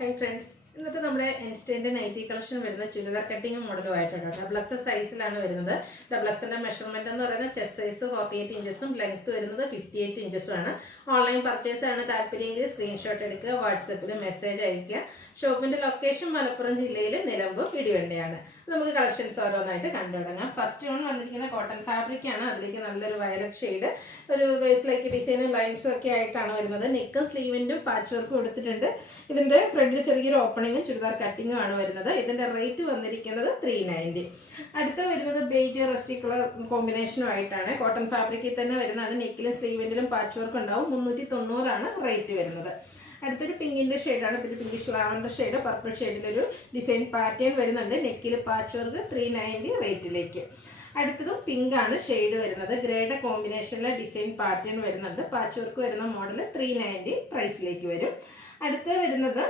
Hi friends, ഇന്നത്തെ നമ്മുടെ instant nightie collection വരുന്ന ചുരിദാർ കട്ടിങ് മോഡലുമായിട്ടുണ്ട്. ഡബിൾ എക്സ് സൈസിലാണ് വരുന്നത്. ഡബിൾ എക്സിന്റെ മെഷർമെന്റ് എന്ന് പറയുന്നത് ചെസ്റ്റ് സൈസ് 48 ഇഞ്ചസും ലെങ്ത് വരുന്നത് 58 ഇഞ്ചസും ആണ്. ഓൺലൈൻ പർച്ചേസ് ആണ് താല്പര്യമെങ്കിൽ സ്ക്രീൻഷോട്ട് എടുക്കുക, വാട്സപ്പിൽ മെസ്സേജ് അയക്കുക. ഷോപ്പിന്റെ ലൊക്കേഷൻ മലപ്പുറം ജില്ലയിൽ നിലമ്പൂർ ഇടിവണ്ടിയാണ്. നമുക്ക് കളക്ഷൻസ് ഓരോന്നായിട്ട് കണ്ടു തുടങ്ങാം. ഫസ്റ്റ് വൺ വന്നിരിക്കുന്ന കോട്ടൺ ഫാബ്രിക് ആണ്. അതിലേക്ക് നല്ലൊരു വയലറ്റ് ഷെയ്ഡ്, ഒരു ബേസിലേക്ക് ഡിസൈനും ലൈൻസും ഒക്കെ ആയിട്ടാണ് വരുന്നത്. നെക്കും സ്ലീവിൻ്റും പാച്ച് വർക്കും കൊടുത്തിട്ടുണ്ട്. ഇതിന്റെ ഫ്രണ്ടിൽ ചെറിയൊരു ഓപ്പണിങ്ങും ചുരിദാർ കട്ടിങ്ങും ആണ് വരുന്നത്. ഇതിന്റെ റേറ്റ് വന്നിരിക്കുന്നത് 390. അടുത്ത വരുന്നത് ബേജ് റസ്റ്റി കളർ കോമ്പിനേഷനും ആയിട്ടാണ്. കോട്ടൺ ഫാബ്രിക്കിൽ തന്നെ വരുന്നതാണ്. നെക്കിലും സ്ലീവിൻ്റിലും പാച്ച് വർക്ക് ഉണ്ടാവും. 390 ആണ് റേറ്റ് വരുന്നത്. അടുത്തൊരു പിങ്കിൻ്റെ ഷെയ്ഡാണ്. പിന്നെ പിങ്കിഷ് ലാവൻഡർ ഷെയ്ഡ്, പർപ്പിൾ ഷെയ്ഡിലൊരു ഡിസൈൻ പാറ്റേൺ വരുന്നുണ്ട്. നെക്കിൽ പാച്ച് വർക്ക് 390 റേറ്റിലേക്ക്. അടുത്തതും പിങ്ക് ആണ് ഷെയ്ഡ് വരുന്നത്. ഗ്രേയുടെ കോമ്പിനേഷനിലെ ഡിസൈൻ പാറ്റേൺ വരുന്നുണ്ട്. പാച്ച് വർക്ക് വരുന്ന മോഡൽ 390 പ്രൈസിലേക്ക് വരും. അടുത്ത് വരുന്നത്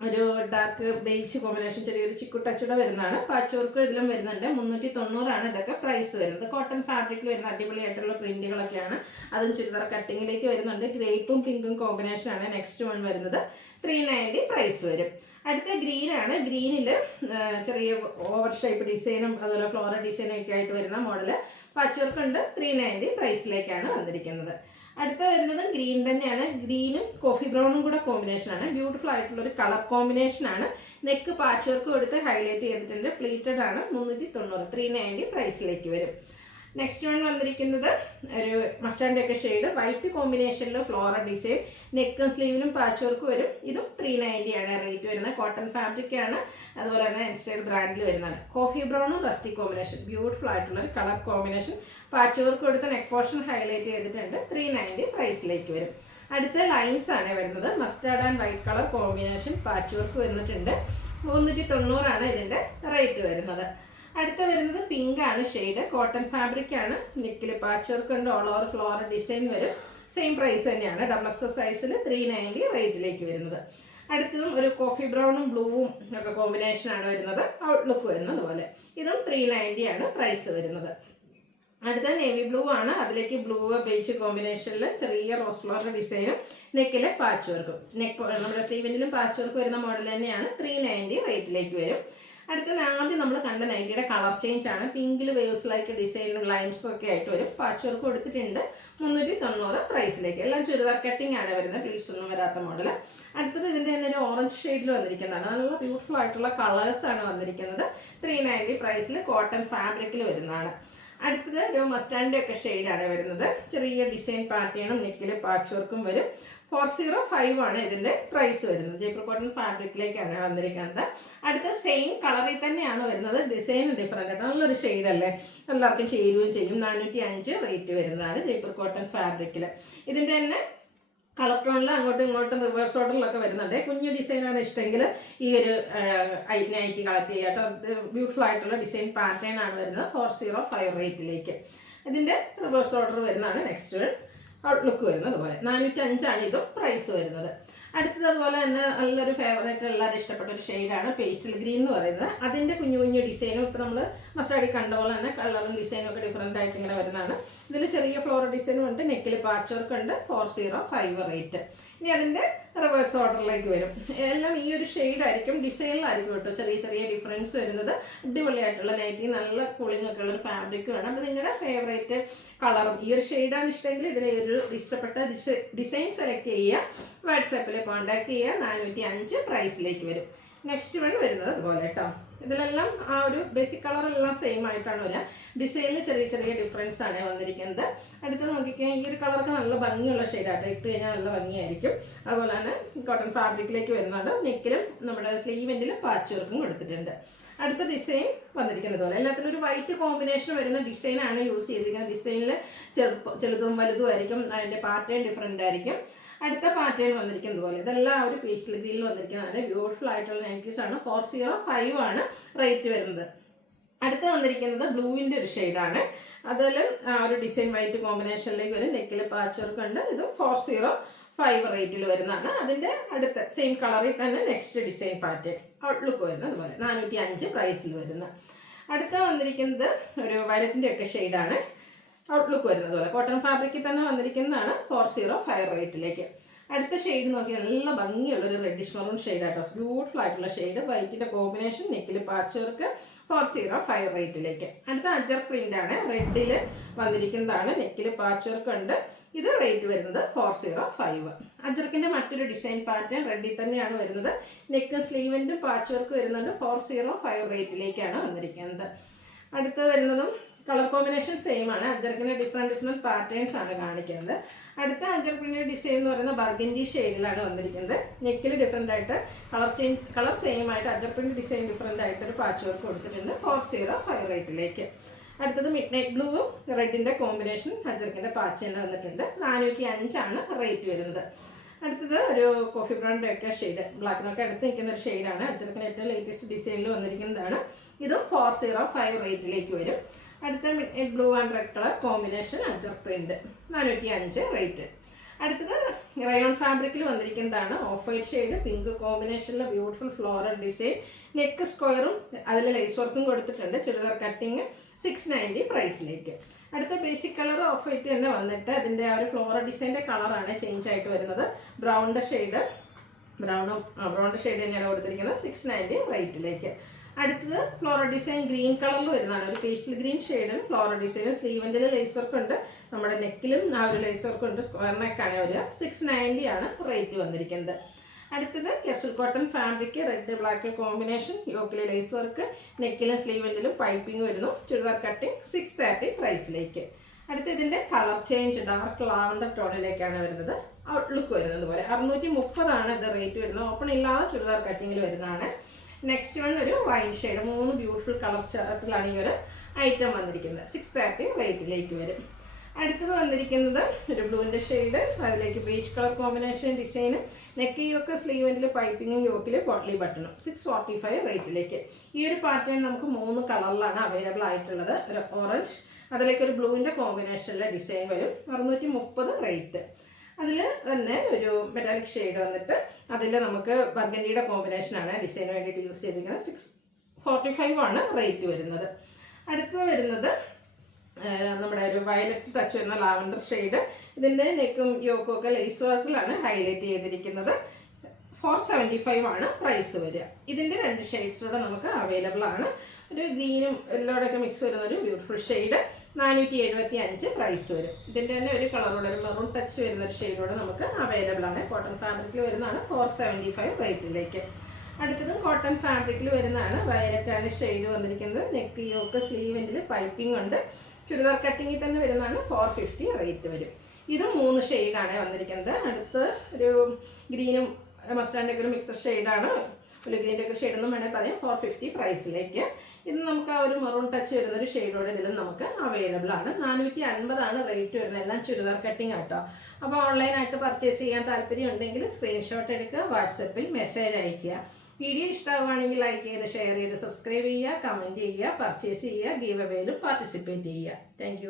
ഒരു ഡാർക്ക് ബേജ് കോമ്പിനേഷൻ, ചെറിയൊരു ചിക്കു ടച്ചൂടെ വരുന്നതാണ്. പാച്ച് വർക്ക് ഇതിലും വരുന്നുണ്ട്. 390 ആണ് ഇതൊക്കെ പ്രൈസ് വരുന്നത്. കോട്ടൺ ഫാബ്രിക്കിൽ വരുന്ന അടിപൊളിയായിട്ടുള്ള പ്രിന്റുകളൊക്കെയാണ്. അതും ചുരിദാർ കട്ടിങ്ങിലേക്ക് വരുന്നുണ്ട്. ഗ്രേപ്പും പിങ്കും കോമ്പിനേഷനാണ് നെക്സ്റ്റ് വൺ വരുന്നത്. 390 പ്രൈസ് വരും. അടുത്ത ഗ്രീൻ ആണ്. ഗ്രീനിൽ ചെറിയ ഓവർ ഷേപ്പ് ഡിസൈനും അതുപോലെ ഫ്ലോറൽ ഡിസൈനും ഒക്കെ ആയിട്ട് വരുന്ന മോഡല്. പാച്ച് വർക്ക് ഉണ്ട്. 390 പ്രൈസിലേക്കാണ് വന്നിരിക്കുന്നത്. അടുത്ത വരുന്നത് ഗ്രീൻ തന്നെയാണ്. ഗ്രീനും കോഫി ബ്രൗണും കൂടെ കോമ്പിനേഷനാണ്. ബ്യൂട്ടിഫുൾ ആയിട്ടുള്ള ഒരു കളർ കോമ്പിനേഷനാണ്. നെക്ക് പാച്ച് വർക്ക് കൊടുത്ത് ഹൈലൈറ്റ് ചെയ്തിട്ടുണ്ട്. പ്ലീറ്റഡ് ആണ്. 390 390 പ്രൈസിലേക്ക് വരും. നെക്സ്റ്റ് വൺ വന്നിരിക്കുന്നത് ഒരു മസ്റ്റാർഡ് ഒക്കെ ഷെയ്ഡ്, വൈറ്റ് കോമ്പിനേഷനിൽ ഫ്ലോറൽ ഡിസൈൻ, നെക്കും സ്ലീവിലും പാച്ച് വർക്ക് വരും. ഇതും 390 ആണ് റേറ്റ് വരുന്നത്. കോട്ടൺ ഫാബ്രിക് ആണ്. അതുപോലെ തന്നെ ഇൻസ്റ്റൈഡ് ബ്രാൻഡിൽ വരുന്നതാണ്. കോഫി ബ്രൗണും റസ്റ്റി കോമ്പിനേഷൻ, ബ്യൂട്ടിഫുൾ ആയിട്ടുള്ള ഒരു കളർ കോമ്പിനേഷൻ. പാച്ച് വർക്ക് കൊടുത്ത് നെക്ക് പോർഷൻ ഹൈലൈറ്റ് ചെയ്തിട്ടുണ്ട്. 390 പ്രൈസിലേക്ക് വരും. അടുത്ത ലൈൻസ് ആണ് വരുന്നത്. Mustard and white colour combination, patch work വന്നിട്ടുണ്ട്. 390 ആണ് ഇതിൻ്റെ റേറ്റ് വരുന്നത്. അടുത്ത വരുന്നത് പിങ്ക് ആണ് ഷെയ്ഡ്. കോട്ടൺ ഫാബ്രിക് ആണ്. നെക്കിൽ പാച്ച് വർക്ക് ഉണ്ട്. ഓൾ ഓവർ ഫ്ലോറൽ ഡിസൈൻ വരും. സെയിം പ്രൈസ് തന്നെയാണ്. ഡബിൾ എക്സ് സൈസിൽ 390 റേറ്റിലേക്ക് വരുന്നത്. അടുത്തതും ഒരു കോഫി ബ്രൗണും ബ്ലൂവും ഒക്കെ കോമ്പിനേഷനാണ് വരുന്നത്. ഔട്ട്ലുക്ക് വരുന്നത് പോലെ. ഇതും 390 ആണ് പ്രൈസ് വരുന്നത്. അടുത്ത നേവി ബ്ലൂ ആണ്. അതിലേക്ക് ബ്ലൂ ബേജ് കോമ്പിനേഷനിൽ ചെറിയ റോസ് ഫ്ലവർ ഡിസൈനും നെക്കിലെ പാച്ച് വർക്കും, നമ്മുടെ സ്ലീവിൻ്റിലും പാച്ച് വർക്ക് വരുന്ന മോഡൽ തന്നെയാണ്. 390 റേറ്റിലേക്ക് വരും. അടുത്തത് ആദ്യം നമ്മൾ കണ്ട നൈറ്റിയുടെ കളർ ചേഞ്ച് ആണ്. പിങ്കിൽ വേവ്സ് ലൈക്ക് ഡിസൈനും ലൈൻസും ഒക്കെ ആയിട്ട് വരും. പാച്ച് വർക്ക് കൊടുത്തിട്ടുണ്ട്. 390 പ്രൈസിലേക്ക്. എല്ലാം ചുരിദാർ കട്ടിങ് ആണ് വരുന്നത്. പ്ലീറ്റ്സ് ഒന്നും വരാത്ത മോഡൽ. അടുത്തത് ഇതിൻ്റെ തന്നെ ഒരു ഓറഞ്ച് ഷെയ്ഡിൽ വന്നിരിക്കുന്നതാണ്. നല്ല ബ്യൂട്ടിഫുൾ ആയിട്ടുള്ള കളേഴ്സ് ആണ് വന്നിരിക്കുന്നത്. 390 പ്രൈസിൽ കോട്ടൺ ഫാബ്രിക്കിൽ വരുന്നതാണ്. അടുത്തത് ഒരു മസ്റ്റാൻഡ് ഒക്കെ ഷെയ്ഡാണ് വരുന്നത്. ചെറിയ ഡിസൈൻ പാറ്റേണും നെക്കിൽ പാച്ച് വർക്കും വരും. 405 ആണ് ഇതിൻ്റെ പ്രൈസ് വരുന്നത്. ജയ്പൂർ കോട്ടൺ ഫാബ്രിക്കിലേക്കാണ് വന്നിരിക്കുന്നത്. അടുത്ത സെയിം കളറിൽ തന്നെയാണ് വരുന്നത്. ഡിസൈൻ ഡിഫറെൻ്റ് ആയിട്ട് നല്ലൊരു ഷെയ്ഡല്ലേ, എല്ലാവർക്കും ചേരുകയും ചെയ്യും. 405 റേറ്റ് വരുന്നതാണ് ജയ്പൂർ കോട്ടൺ ഫാബ്രിക്കിൽ. ഇതിൻ്റെ തന്നെ കളർ ടോണിൽ അങ്ങോട്ടും ഇങ്ങോട്ടും റിവേഴ്സ് ഓർഡറിലൊക്കെ വരുന്നുണ്ട്. കുഞ്ഞു ഡിസൈനാണ് ഇഷ്ടമെങ്കിൽ ഈ ഒരു നൈറ്റി കളക്ട് ചെയ്യുക കേട്ടോ. ബ്യൂട്ടിഫുൾ ആയിട്ടുള്ള ഡിസൈൻ പാറ്റേൺ ആണ് വരുന്നത്. 405 റേറ്റിലേക്ക്. ഇതിൻ്റെ റിവേഴ്സ് ഓർഡർ വരുന്നതാണ് നെക്സ്റ്റ് വൺ. ഔട്ട്ലുക്ക് വരുന്നത് അതുപോലെ. 405 ആണ് ഇതും പ്രൈസ് വരുന്നത്. അടുത്തത് അതുപോലെ തന്നെ നല്ലൊരു ഫേവറേറ്റ്, എല്ലാവരും ഇഷ്ടപ്പെട്ട ഒരു ഷെയ്ഡാണ് പേസ്റ്റൽ ഗ്രീൻ എന്ന് പറയുന്നത്. അതിൻ്റെ കുഞ്ഞു കുഞ്ഞു ഡിസൈനും ഇപ്പോൾ നമ്മൾ മസ്റ്റാർഡിൽ കണ്ട പോലെ തന്നെ കളറും ഡിസൈനും ഒക്കെ ഡിഫറെൻ്റ് ആയിട്ട് ഇങ്ങനെ വരുന്നതാണ്. ഇതിൽ ചെറിയ ഫ്ലോറൽ ഡിസൈനും ഉണ്ട്. നെക്കിൽ പാച്ച് വർക്ക് ഉണ്ട്. 405 റേറ്റ്. ഇനി അതിൻ്റെ റിവേഴ്സ് ഓർഡറിലേക്ക് വരും. എല്ലാം ഈ ഒരു ഷെയ്ഡായിരിക്കും. ഡിസൈനിലായിരിക്കും കേട്ടോ ചെറിയ ചെറിയ ഡിഫറൻസ് വരുന്നത്. അടിപൊളിയായിട്ടുള്ള നൈറ്റി, നല്ല കൂളിംഗ് ഒക്കെ ഉള്ളൊരു ഫാബ്രിക് വേണം. അപ്പോൾ നിങ്ങളുടെ ഫേവറേറ്റ് കളറും ഈ ഒരു ഷെയ്ഡാണ് ഇഷ്ടമെങ്കിൽ ഇതിലെ ഒരു ഇഷ്ടപ്പെട്ട ഡിസൈൻ സെലക്ട് ചെയ്യുക. വാട്സാപ്പിൽ കോൺടാക്ട് ചെയ്യുക. 405 പ്രൈസിലേക്ക് വരും. നെക്സ്റ്റ് വൺ വരുന്നത് അതുപോലെ കേട്ടോ. ഇതിലെല്ലാം ആ ഒരു ബേസിക് കളറെല്ലാം സെയിം ആയിട്ടാണ് വരിക. ഡിസൈനിൽ ചെറിയ ചെറിയ ഡിഫറൻസ് ആണ് വന്നിരിക്കുന്നത്. അടുത്ത് നോക്കിക്കാൻ ഈ ഒരു കളറൊക്കെ നല്ല ഭംഗിയുള്ള ഷെയ്ഡായിട്ട് ഇട്ട് കഴിഞ്ഞാൽ നല്ല ഭംഗിയായിരിക്കും. അതുപോലെ തന്നെ കോട്ടൺ ഫാബ്രിക്കിലേക്ക് വരുന്നുണ്ട്. നെക്കിലും നമ്മുടെ സ്ലീവെൻറ്റിലും പാച്ച് വർക്കും കൊടുത്തിട്ടുണ്ട്. അടുത്ത ഡിസൈൻ വന്നിരിക്കുന്നത് പോലെ എല്ലാത്തിലും ഒരു വൈറ്റ് കോമ്പിനേഷൻ വരുന്ന ഡിസൈനാണ് യൂസ് ചെയ്തിരിക്കുന്നത്. ഡിസൈനിൽ ചെറുതും വലുതും ആയിരിക്കും. അതിൻ്റെ പാറ്റേൺ ഡിഫറെൻ്റ് ആയിരിക്കും. അടുത്ത പാറ്റേൺ വന്നിരിക്കുന്നത് പോലെ. ഇതെല്ലാം ഒരു പേസ്റ്റൽ ഗ്രീനിൽ വന്നിരിക്കുന്നതാണ്. ബ്യൂട്ടിഫുൾ ആയിട്ടുള്ള നൈറ്റീസ് ആണ്. 405 ആണ് റേറ്റ് വരുന്നത്. അടുത്ത് വന്നിരിക്കുന്നത് ബ്ലൂവിൻ്റെ ഒരു ഷെയ്ഡാണ്. അതിലും ഒരു ഡിസൈൻ വൈറ്റ് കോമ്പിനേഷനിലേക്ക് വരും. നെക്കിൽ പാച്ച് വർക്ക് ഉണ്ട്. ഇതും 405 റേറ്റിൽ വരുന്നതാണ്. അതിൻ്റെ അടുത്ത സെയിം കളറിൽ തന്നെ നെക്സ്റ്റ് ഡിസൈൻ പാറ്റേൺ ഔട്ട്ലുക്ക് വരുന്നത് അതുപോലെ. 405 പ്രൈസിൽ വരുന്നത്. അടുത്ത വന്നിരിക്കുന്നത് ഒരു വയലറ്റിൻ്റെ ഒക്കെ ഷെയ്ഡാണ്. ഔട്ട്ലുക്ക് വരുന്നത് പോലെ. കോട്ടൺ ഫാബ്രിക്കിൽ തന്നെ വന്നിരിക്കുന്നതാണ്. 405 റേറ്റിലേക്ക്. അടുത്ത ഷെയ്ഡ് നോക്കിയാൽ നല്ല ഭംഗിയുള്ള ഒരു റെഡിഷ് മെറൂൺ ഷെയ്ഡ് ആട്ടോ, ബ്യൂട്ടിഫുൾ ആയിട്ടുള്ള ഷെയ്ഡ്. വൈറ്റിൻ്റെ കോമ്പിനേഷൻ, നെക്കിൽ പാച്ച് വർക്ക്, 405 റേറ്റിലേക്ക്. അടുത്ത അജർ പ്രിൻ്റ് ആണ്, റെഡിൽ വന്നിരിക്കുന്നതാണ്, നെക്കിൽ പാച്ച് വർക്ക് ഉണ്ട്. ഇത് റേറ്റ് വരുന്നത് 405. അജർക്കിൻ്റെ മറ്റൊരു ഡിസൈൻ പാറ്റേൺ റെഡിൽ തന്നെയാണ് വരുന്നത്. നെക്ക് സ്ലീവിൻ്റെ പാച്ച് വർക്ക് വരുന്നുണ്ട്. 405 റേറ്റിലേക്കാണ് വന്നിരിക്കുന്നത്. അടുത്ത് വരുന്നതും കളർ കോമ്പിനേഷൻ സെയിം ആണ്. അജർക്കിൻ്റെ ഡിഫറെൻറ്റ് പാറ്റേൺസ് ആണ് കാണിക്കുന്നത്. അടുത്ത അജർക്കിൻ്റെ ഡിസൈൻ എന്ന് പറയുന്നത് ബർഗൻഡി ഷെയ്ഡിലാണ് വന്നിരിക്കുന്നത്. നെക്കിൽ ഡിഫറെൻ്റ് ആയിട്ട് കളർ സെയിം ആയിട്ട് അജർക്കിൻ്റെ ഡിസൈൻ ഡിഫറെൻ്റ് ആയിട്ട് ഒരു പാച്ച് വർക്ക് കൊടുത്തിട്ടുണ്ട്. 405 റേറ്റിലേക്ക്. അടുത്തത് മിഡ് നൈറ്റ് ബ്ലൂവും റെഡിൻ്റെ കോമ്പിനേഷൻ അജർക്കിൻ്റെ പാച്ച് തന്നെ വന്നിട്ടുണ്ട്. 405 ആണ് റേറ്റ് വരുന്നത്. അടുത്തത് ഒരു കോഫി ബ്രൗണിൻ്റെ ഒക്കെ ഷെയ്ഡ്, ബ്ലാക്കിനൊക്കെ അടുത്ത് നിൽക്കുന്ന ഒരു ഷെയ്ഡാണ്. അജർക്കിൻ്റെ ഏറ്റവും ലേറ്റസ്റ്റ് ഡിസൈനിൽ വന്നിരിക്കുന്നതാണ്. ഇതും 405 റേറ്റിലേക്ക് വരും. അടുത്ത midnight blue and red colour combination Ajrakh print, 405 rate. അടുത്തത് റയോൺ ഫാബ്രിക്കിൽ വന്നിരിക്കുന്നതാണ്. ഓഫ് വൈറ്റ് ഷെയ്ഡ്, പിങ്ക് കോമ്പിനേഷനിലെ ബ്യൂട്ടിഫുൾ ഫ്ലോറൽ ഡിസൈൻ, നെക്ക് സ്ക്വയറും അതിൽ ലേസ് വർക്കും കൊടുത്തിട്ടുണ്ട്. ചുരിദാർ കട്ടിങ് 690 പ്രൈസിലേക്ക്. അടുത്ത ബേസിക് കളർ ഓഫ് വൈറ്റ് തന്നെ വന്നിട്ട് അതിൻ്റെ ആ ഒരു ഫ്ലോറൽ ഡിസൈൻ്റെ കളറാണ് ചേഞ്ച് ആയിട്ട് വരുന്നത്. ബ്രൗണിൻ്റെ ഷെയ്ഡ് തന്നെയാണ് കൊടുത്തിരിക്കുന്നത്. 690 റേറ്റിലേക്ക്. അടുത്തത് ഫ്ലോറൽ ഡിസൈൻ ഗ്രീൻ കളറിൽ വരുന്നതാണ്. ഒരു പേസ്റ്റൽ ഗ്രീൻ ഷെയ്ഡിൽ ഫ്ലോറൽ ഡിസൈൻ, സ്ലീവിൻ്റെ ലേസ് വർക്ക് ഉണ്ട്, നമ്മുടെ നെക്കിലും ആ ഒരു ലേസ് വർക്ക് ഉണ്ട്. സ്ക്വയർ നെക്കാണ് വരിക. 690 ആണ് റേറ്റ് വന്നിരിക്കുന്നത്. അടുത്തത് capsule cotton fabric, red black combination, യോക്കിലെ ലേസ് വർക്ക്, നെക്കിലും സ്ലീവിൻ്റിലും പൈപ്പിംഗ് വരുന്നു. ചുരിദാർ കട്ടിങ് 630 പ്രൈസിലേക്ക്. അടുത്ത ഇതിൻ്റെ കളർ ചേഞ്ച് ഡാർക്ക് ലാവണ്ടർ ടോണിലേക്കാണ് വരുന്നത്. ഔട്ട്ലുക്ക് വരുന്നത് പോലെ 630 ആണ് ഇത് റേറ്റ് വരുന്നത്. ഓപ്പൺ ഇല്ലാതെ ചുരിദാർ കട്ടിങ്ങിൽ വരുന്നതാണ്. നെക്സ്റ്റ് വൺ ഒരു വൈൻ ഷെയ്ഡ്, 3 ബ്യൂട്ടിഫുൾ കളർ ചാർട്ടിലാണ് ഈ ഒരു ഐറ്റം വന്നിരിക്കുന്നത്. 630 റേറ്റിലേക്ക് വരും. അടുത്തത് വന്നിരിക്കുന്നത് ഒരു ബ്ലൂവിൻ്റെ ഷെയ്ഡ്, അതിലേക്ക് ബീച്ച് കളർ കോമ്പിനേഷൻ ഡിസൈന്, നെക്ക് യോക്ക് സ്ലീവെൻറ്റിൽ പൈപ്പിങ്ങും യോക്കിൽ ബോട്ട്ലി ബട്ടണും. 645 റേറ്റിലേക്ക്. ഈ ഒരു പാറ്റേൺ നമുക്ക് 3 കളറിലാണ് അവൈലബിൾ ആയിട്ടുള്ളത്. ഒരു ഓറഞ്ച്, അതിലേക്ക് ഒരു ബ്ലൂവിൻ്റെ കോമ്പിനേഷനിലെ ഡിസൈൻ വരും. 630 റേറ്റ്. അതിൽ തന്നെ ഒരു മെറ്റാലിക് ഷെയ്ഡ് വന്നിട്ട് അതിൽ നമുക്ക് ബർഗൻഡിയുടെ കോമ്പിനേഷനാണ് ഡിസൈന് വേണ്ടിയിട്ട് യൂസ് ചെയ്തിരിക്കുന്നത്. 645 ആണ് റേറ്റ് വരുന്നത്. അടുത്തത് വരുന്നത് നമ്മുടെ ഒരു വയലറ്റ് ടച്ച് വരുന്ന ലാവൻഡർ ഷെയ്ഡ്. ഇതിൻ്റെ നെക്കും യോക്കും ഒക്കെ ലേസ് വർക്കിലാണ് ഹൈലൈറ്റ് ചെയ്തിരിക്കുന്നത്. 475 ആണ് പ്രൈസ് വരിക. ഇതിൻ്റെ 2 ഷെയ്ഡ്സൂടെ നമുക്ക് അവൈലബിൾ ആണ്. ഒരു ഗ്രീനും എല്ലോടൊക്കെ മിക്സ് വരുന്ന ഒരു ബ്യൂട്ടിഫുൾ ഷെയ്ഡ്, 475 പ്രൈസ് വരും. ഇതിൻ്റെ തന്നെ ഒരു കളറോടെ ഒരു മെറൂൺ ടച്ച് വരുന്ന ഒരു ഷെയ്ഡോടെ നമുക്ക് അവൈലബിൾ ആണ്. കോട്ടൺ ഫാബ്രിക്കിൽ വരുന്നതാണ്. 475 റേറ്റിലേക്ക്. അടുത്തതും കോട്ടൺ ഫാബ്രിക്കിൽ വരുന്നതാണ്. വയലറ്റാണ് ഷെയ്ഡ് വന്നിരിക്കുന്നത്. നെക്ക് യോക്ക് സ്ലീവെൻറ്റിൽ പൈപ്പിംഗ് ഉണ്ട്. ചുരിദാർ കട്ടിങ്ങിൽ തന്നെ വരുന്നതാണ്. 450 റേറ്റ് വരും. ഇത് 3 ഷെയ്ഡാണ് വന്നിരിക്കുന്നത്. അടുത്ത് ഒരു ഗ്രീനും മസ്റ്റാൻഡൊക്കെ ഒരു മിക്സഡ് ഷെയ്ഡാണ്. ഒരു ഗ്രീൻ്റെ ഒക്കെ ഷെയ്ഡെന്നും വേണമെങ്കിൽ പറയാം. 450 പ്രൈസിലേക്ക്. ഇത് നമുക്ക് ആ ഒരു മെറൂൺ ടച്ച് വരുന്നൊരു ഷെയ്ഡോടെ ഇതിലും നമുക്ക് അവൈലബിൾ ആണ്. 450 ആണ് റേറ്റ് വരുന്നത്. എല്ലാം ചുരിദാർ കട്ടിങ് ആട്ടോ. അപ്പോൾ ഓൺലൈനായിട്ട് പർച്ചേസ് ചെയ്യാൻ താല്പര്യം ഉണ്ടെങ്കിൽ സ്ക്രീൻഷോട്ട് എടുക്കുക, വാട്സപ്പിൽ മെസ്സേജ് അയയ്ക്കുക. വീഡിയോ ഇഷ്ടമാവുകയാണെങ്കിൽ ലൈക്ക് ചെയ്ത് ഷെയർ ചെയ്ത് സബ്സ്ക്രൈബ് ചെയ്യുക, കമൻറ്റ് ചെയ്യുക, പർച്ചേസ് ചെയ്യുക, ഗീവ് അവേയിലും പാർട്ടിസിപ്പേറ്റ് ചെയ്യുക. താങ്ക്